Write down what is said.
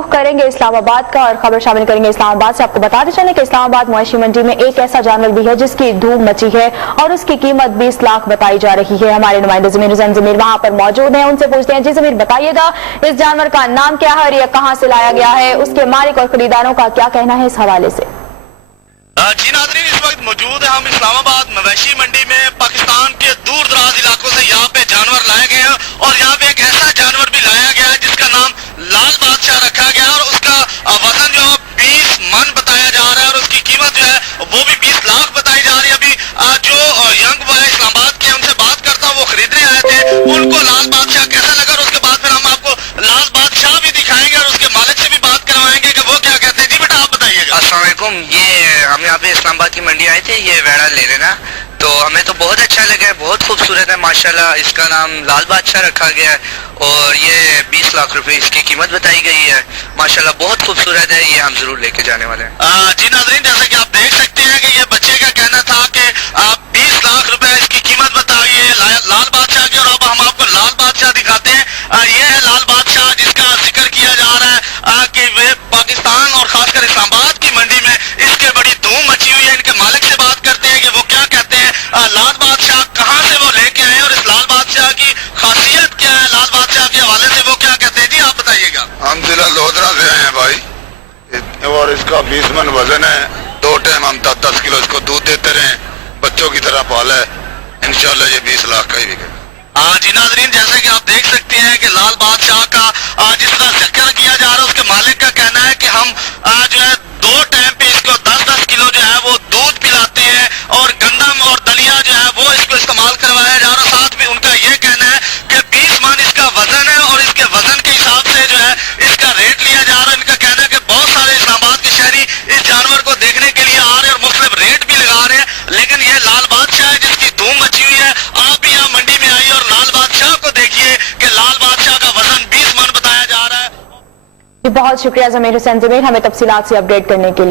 रुख करेंगे इस्लामाबाद का और खबर शामिल करेंगे इस्लामाबाद से। आपको बताते चलें कि इस्लामाबाद मवेशी मंडी में एक ऐसा जानवर भी है जिसकी धूम मची है और उसकी कीमत 20 लाख बताई जा रही है। हमारे नुमाइंदे जमीर वहां पर मौजूद हैं, उनसे पूछते हैं। जी जमीर, बताइएगा इस जानवर का नाम क्या है और ये कहां से लाया गया है, उसके मालिक और खरीदारों का क्या कहना है इस हवाले से। जी नाज़रीन, इस वक्त मौजूद है हम इस्लामाबाद मवेशी मंडी में। पाकिस्तान के दूर दराज इलाकों से यहाँ पे जानवर लाए गए हैं और यहाँ पे एक ऐसा जानवर भी लाया गया है जिसका नाम लाल बादशाह रखा गया है और उसका वजन जो 20 मन बताया जा रहा है और उसकी कीमत जो है वो भी 20 लाख बताई जा रही है। अभी जो यंग बॉय इस्लामाबाद के उनसे बात करता हूँ, वो खरीदने आए थे, उनको लाल बादशाह कैसा लगा और उसके बाद फिर हम आपको लाल बादशाह भी दिखाएंगे और उसके मालिक से भी बात करवाएंगे कि वो क्या कहते हैं। जी बेटा, आप बताइएगा। अस्सलाम वालेकुम। ये हम यहाँ पे इस्लामाबाद की मंडी आए थे ये वेड़ा ले लेना, तो हमें तो बहुत अच्छा लगा है, बहुत खूबसूरत है माशाल्लाह। इसका नाम लाल बादशाह रखा गया है और ये 20 लाख रुपए इसकी कीमत बताई गई है। माशाल्लाह बहुत खूबसूरत है, ये हम जरूर लेके जाने वाले हैं। जी नाज़रीन, जैसे कि आप देख सकते हैं कि ये बच्चे का कहना था कि 20 लाख रुपए इसकी कीमत बताई है लाल बादशाह की। और अब हम आपको लाल बादशाह दिखाते हैं। ये है लाल बादशाह जिसका जिक्र किया जा रहा है कि वे पाकिस्तान और खासकर इस्लामाबाद की मंडी में इसके बड़ी धूम मची हुई है। इनके मालिक से बात करते हैं कि वो क्या कहते हैं। लाल बादशाह कहाँ से वो लेके आए और इस लाल बादशाह की खासियत क्या है, लाल बादशाह के हवाले से वो क्या कहते हैं। जी आप बताइएगा। हम जिला लोधरा से आए हैं भाई, और इसका 20 मन वजन है। 2 टाइम हम 10-10 किलो इसको दूध देते रहे, बच्चों की तरह पाला है। इंशाल्लाह ये 20 लाख का ही बिकेगा। जी नाज़रीन, जैसे कि आप देख सकते हैं कि लाल बादशाह का जिस तरह जिक्र किया जा रहा है, उसके मालिक का कहना है कि हम जो है 2 टाइम पे इसको 10-10 किलो जो है वो दूध पिलाते हैं और गंदम और दलिया जो है वो इसको इस्तेमाल करवाया जा रहा है। साथ में उनका ये कहना है कि 20 मन इसका वजन है और इसके वजन के हिसाब से जो है इसका रेट लिया जा रहा है। इनका कहना है कि बहुत सारे इस्लामाबाद के शहरी इस जानवर को देखने के लिए आ रहे हैं और मुख्तलिफ रेट भी लगा रहे हैं, लेकिन ये लाल बादशाह है जिसकी धूम मची हुई है। आप भी यहाँ मंडी में आइए और लाल बादशाह को देखिए कि लाल बादशाह का वजन 20 मन बताया जा रहा है। बहुत शुक्रिया जमीर हुसैन, हमें तफसीलात से अपडेट करने के लिए।